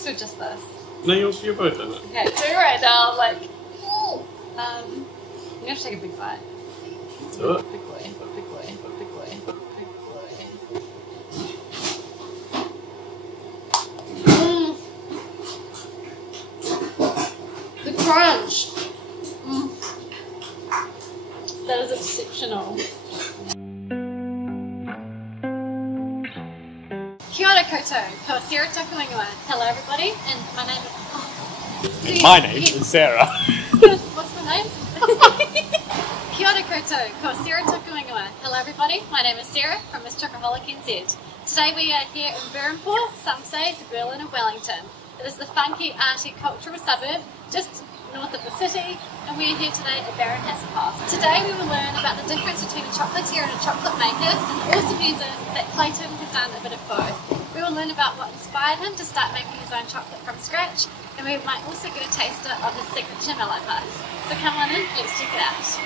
this or just this? No, you're both in it. Okay, do right now, like, you have to take a big bite. Do it. Big boy, big boy, big boy, big boy. The crunch! That is exceptional. Kia ora koutou, ko Sarah Tukuingoa. Hello everybody, and my name is... My name is Sarah. What's my name? Kia ora koutou, ko Sarah Tukuingoa. Hello everybody, my name is Sarah from Miss Chocoholic NZ. Today we are here in Berhampore, some say the Berlin of Wellington. It is the funky, arty, cultural suburb just north of the city, and we are here today at Hasselhoff. Today we will learn about the difference between a chocolatier and a chocolate maker, and the awesome news is that Clayton has done a bit of both. We will learn about what inspired him to start making his own chocolate from scratch, and we might also get a taster of his signature mallow puff. So come on in, let's check it out.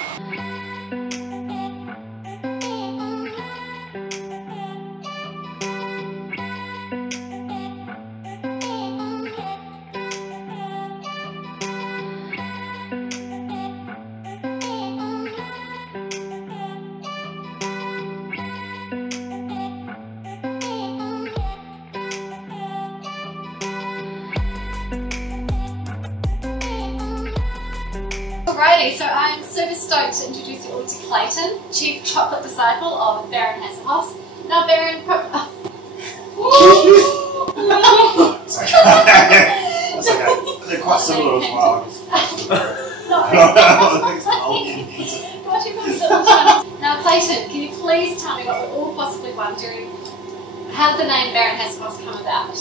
Alrighty, so I am super stoked to introduce you all to Clayton, Chief Chocolate Disciple of Baron Hasselhoff. Now Baron... It's okay. It's okay. They're quite similar as well. Now Clayton, can you please tell me what we're all possibly wondering? How did the name Baron Hasselhoff come about?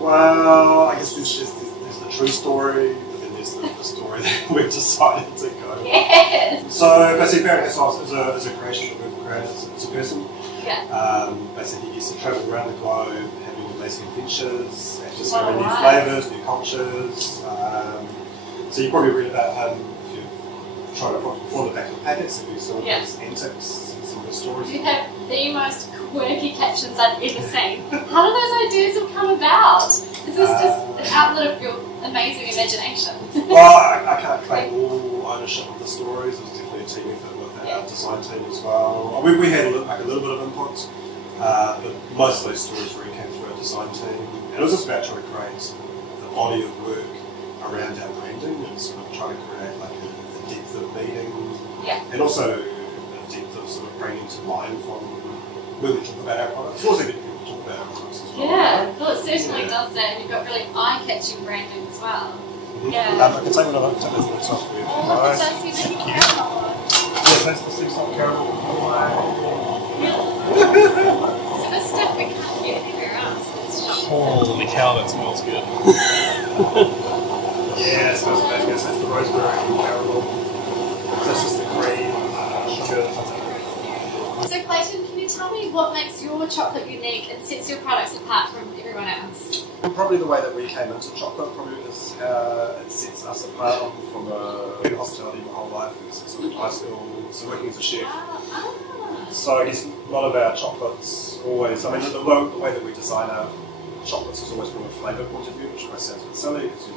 Well, I guess there's the true story, but then there's the story that we've decided to go. Yes! So basically Baron Hasselhoff is a creation that we've created as a person. Yeah. Basically he used to travel around the globe having amazing adventures and discovering new flavours, new cultures. So you probably read about him if you try to follow the back of the packets and you saw his antics and some of the stories. You have the most quirky captions I've ever seen. How do those ideas all come about? Is this just an outlet of your amazing imagination? Well, I can't claim all ownership of the stories. It was definitely a team effort with our design team as well. We had a little bit of input, but most of those stories really came through our design team. And it was just about trying to create the body of work around our branding and sort of trying to create like a depth of meaning, and also a depth of sort of bringing to mind from when we talk about our products. It's also good people talk about our products as well. Yeah, well it certainly does that, and you've got really eye-catching branding as well. Yeah. I can take one of those looks off for you. Oh, look at those using caramel. Yeah, that's the SALTED CARAMEL So this stuff we can't get anywhere else. Holy cow, that smells good. Yeah, it smells amazing. That's the rosemary caramel. That's just the cream, sugars. So Clayton, can you tell me what makes your chocolate unique and sets your products apart from everyone else? And probably the way that we came into chocolate probably is how it sets us apart from been in hospitality my whole life, sort of high school, so working as a chef. So I guess a lot of our chocolates always, I mean the way that we design our chocolates is always from a flavour point of view, which might sound a bit silly because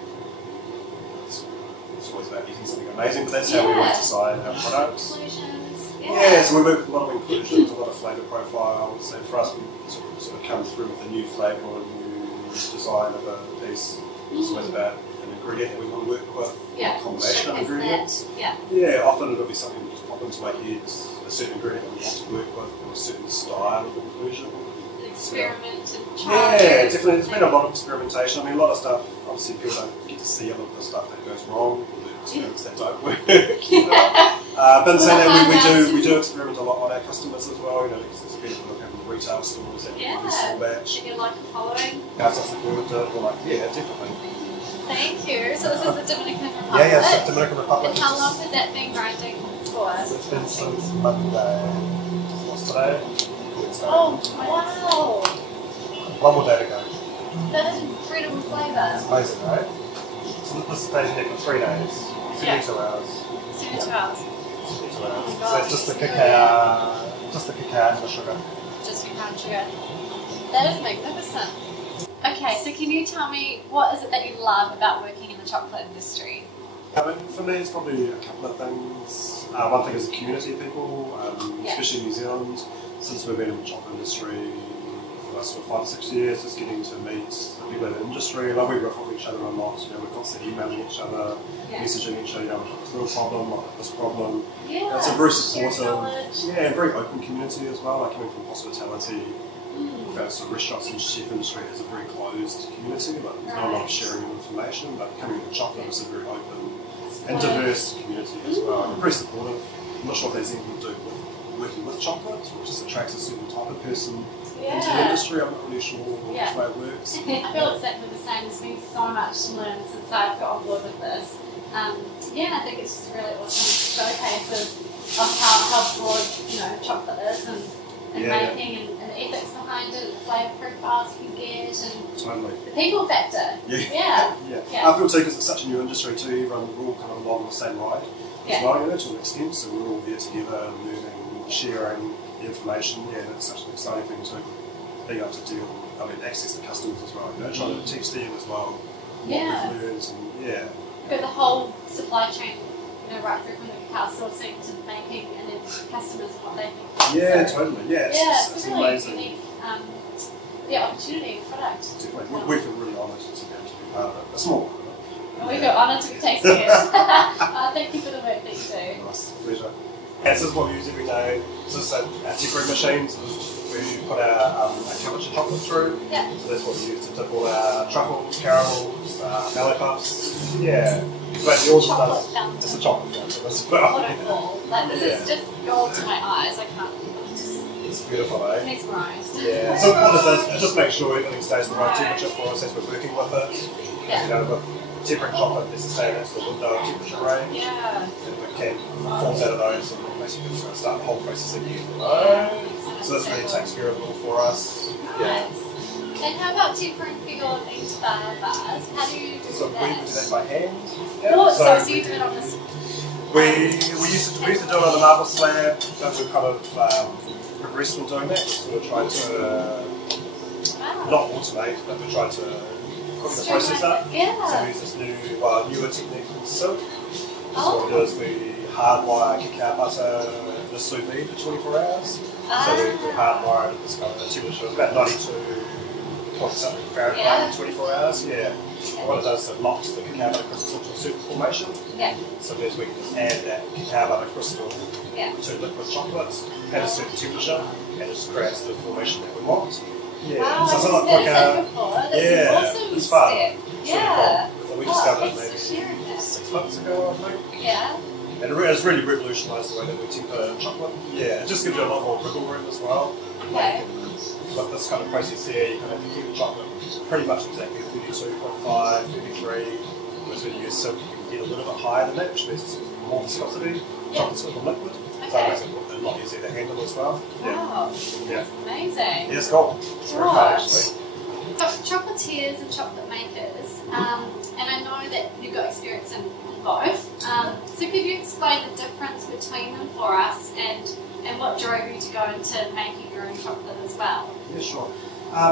it's always about eating something amazing, but that's how we want to design our products. Yeah, so we work with a lot of inclusions, a lot of flavour profiles, so for us we sort of come through with a new flavour or a new design of a piece. It's always about an ingredient that we want to work with, a combination of ingredients. Yeah, often it'll be something that just pop into my head, a certain ingredient that we want to work with, or a certain style of inclusion. Experiment and try. Yeah, definitely. There's been a lot of experimentation. I mean, a lot of stuff, obviously people don't get to see a lot of the stuff that goes wrong, or the experiments that don't work. You know? But in saying that, we do experiment a lot on our customers as well. You know, there's people that have retail stores that do small batch. And you like the following? That's something we would do. We're like, yeah, definitely. Thank you. So this is the Dominican Republic. Yeah, it's the Dominican Republic. And how long has that been grinding for? So it's been since Monday. What's today? Oh, wow. One more day to go. That is incredible flavour. It's amazing, right? So this stays in there for 3 days. 72 hours. 72 hours. 72 hours. So it's just the cacao, and the sugar. Just cacao and sugar. That is magnificent. Okay, so can you tell me what is it that you love about working in the chocolate industry? I mean, for me, it's probably a couple of things. One thing is the community of people, especially in New Zealand. Since we've been in the chocolate industry for the last 5 or 6 years, just getting to meet the people in the industry. Like, we riff off each other a lot. You know, we're constantly emailing each other, messaging each other. You know, we've got this little problem, I've got this problem. Yeah. It's a very supportive, and very open community as well. Like, coming from hospitality, so restaurants and chef industry is a very closed community. Like, there's not a lot of sharing of information, but coming into chocolate is a very open and diverse community as well. And very supportive. I'm not sure if there's anything to do with working with chocolate, which just attracts a certain type of person into the industry. I'm not really sure which way it works. I feel exactly the same. There's been so much to learn since I've got on board with this. Yeah, I think it's just a really awesome showcase of how broad, you know, chocolate is and making and the ethics behind it, the flavour profiles you can get, and the people factor. Yeah. I feel too, because it's such a new industry too, we're all kind of along the same ride as well, you know, to an extent, so we're all there together, learning, sharing the information. Yeah, and it's such an exciting thing too, being able to access the customers as well, you know, trying to teach them as well what we've learned, and But the whole supply chain, you know, right through from the cacao sourcing to making and then customers and what they think. Yeah, totally. Yeah, it's really amazing. Unique, opportunity product. Definitely. We feel really honoured to be able to be part of it. A small one. We feel honoured to be tasting it. Thank you for the work that you do. Nice, pleasure. Yeah, this is what we use every day. This is our tempering machine. So we put our cabbage chocolate through. Yeah. So that's what we use to dip all our truffles, caramels, mallow puffs. Yeah. But yours does. It's a chocolate fountain as well. Wonderful. Like, this is just gold to my eyes. I can't. It's beautiful, eh? Mesmerised. Yeah. So what it does, it just makes sure everything stays the right temperature for us as we're working with it. Yeah. You know, with tempering chocolate, there's a stay next to the window temperature range. Yeah. And if it can falls out of those, and basically just going to start the whole process again. So this really takes care of it all for us. Nice. And how about tempering for your these bars? How do you do So that? we do that by hand. Oh, so you do it on this. We used to do it on the marble slab, but we've kind of progressed in doing that. We've sort of tried to not automate, but we tried to cook the process up. Yeah. So we use this newer technique called silk. So what we do is we hardwire cacao butter in a sous vide for 24 hours. So we hardwire it at this kind of temperature of about 92 point something Fahrenheit for 24 hours. Yeah. And what it does is it locks the cacao butter crystals into a certain formation. Yeah. So there's we can just add that cacao butter crystal to liquid chocolate at a certain temperature, and it just creates the formation that we want. Yeah. Wow, So it's a lot quicker. That's awesome. It's fun. Step. It's Yeah. really cool. We discovered it thanks for sharing maybe that. 6 months ago, I think. Yeah. And it's really revolutionised the way that we temper chocolate. Yeah, it just gives you a lot more wiggle room as well. Okay. With this kind of process here, you kind of keep the chocolate pretty much exactly 32.5, 33. Whereas when you use silk, you can get a little bit higher than that, which means more viscosity. Chocolate's sort of liquid, so it makes it a lot easier to handle as well. Wow. That's amazing. Yeah, it's cool. It's very fun actually. We've got chocolatiers and chocolate makers, and I know that you've got experience in both. So could you explain the difference between them for us, and what drove you to go into making your own chocolate as well? Yeah, sure.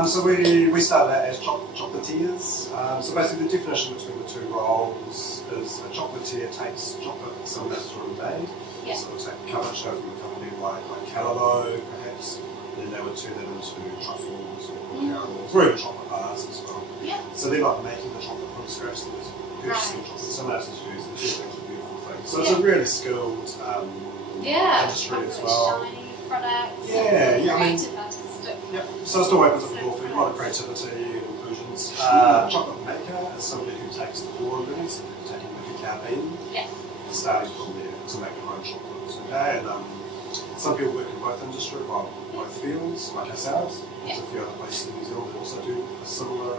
So we started out as chocolatiers. So basically the definition between the two roles is a chocolatier takes chocolate that someone else has already made. Yeah. So we'll take covered show from a company like Cacao perhaps, and then they would turn that into truffles or caramels, or even chocolate bars as well. Yeah. So they're like making the chocolate from scratch, so there's purchasing chocolate someone else is using, which is a beautiful thing. So it's a really skilled industry as well. Shiny products. Yeah, I mean, creative, artistic. yep. So it still opens up the door for a lot of creativity and inclusions. Chocolate maker is somebody who takes the raw ingredients and taking the cacao bean, starting from there to make their own chocolate. Okay, and some people work in both industry, well, both fields, like ourselves. There's a few other places in New Zealand that also do a similar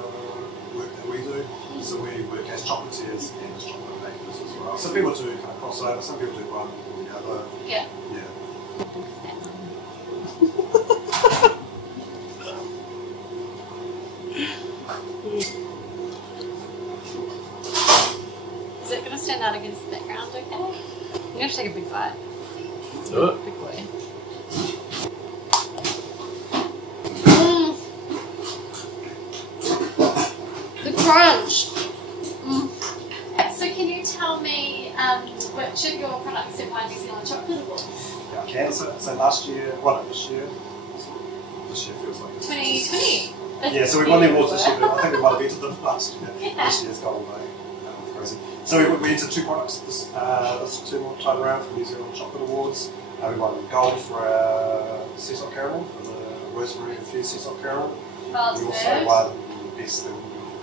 work that we do. So we work as chocolatiers and as chocolate makers as well. Some people do kind of cross over, some people do one or the other. Yeah. Is it going to stand out against the background okay? I'm going to take a big bite. Do it. Big boy. crunch. So can you tell me which of your products have won New Zealand Chocolate Awards? Yeah, I can. So last year, this year feels like it's 2020. Yeah, so we won the awards this year, but I think we might have entered them last year. Yeah. This year's gone away. Crazy. So we entered 2 products this time around for New Zealand Chocolate Awards. We won gold for our sea salt caramel, for the rosemary infused sea salt caramel. Well We also deserved. won best in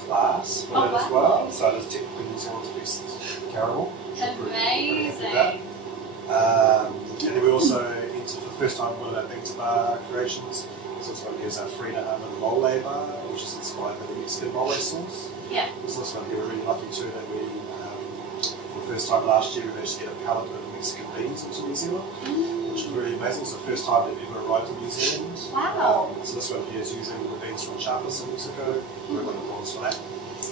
class for that as well. So it is technically New Zealand's best caramel. Amazing. And then we also entered for the first time one of our Big Bar creations. So this one here is our Frida Almond mole bar, which is inspired by the Mexican mole sauce. Yeah. So this one here, we're really lucky too that we, for the first time last year, we managed to get a pallet of Mexican beans into New Zealand, which is really amazing. It's the first time they've ever arrived in New Zealand. Wow. So this one here is using the beans from Chiapas in Mexico. We're going to pause for that.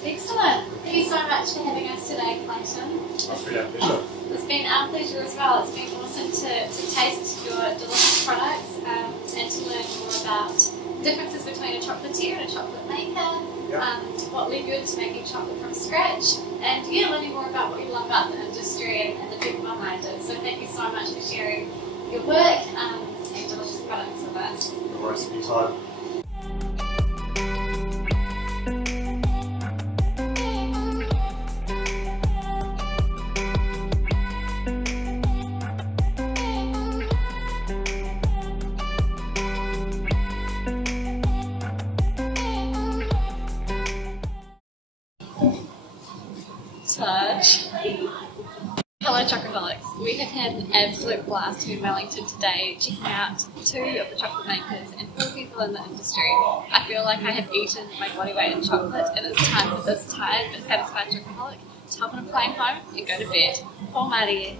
Excellent. Thank you so much for having us today, Clayton. That's been our pleasure. It's been our pleasure as well. It's been awesome to taste your delicious products and to learn more about differences between a chocolatier and a chocolate maker, what led you into making chocolate from scratch, and learning more about what you love about the industry and the people behind it. So thank you so much for sharing your work and delicious products with us. No worries, anytime. Touch. Hello Chocoholics. We have had an absolute blast here in Wellington today, checking out 2 of the chocolate makers and 4 people in the industry. I feel like I have eaten my body weight in chocolate, and it's time for this tired but satisfied chocoholic to hop on a plane home and go to bed. Por Maria.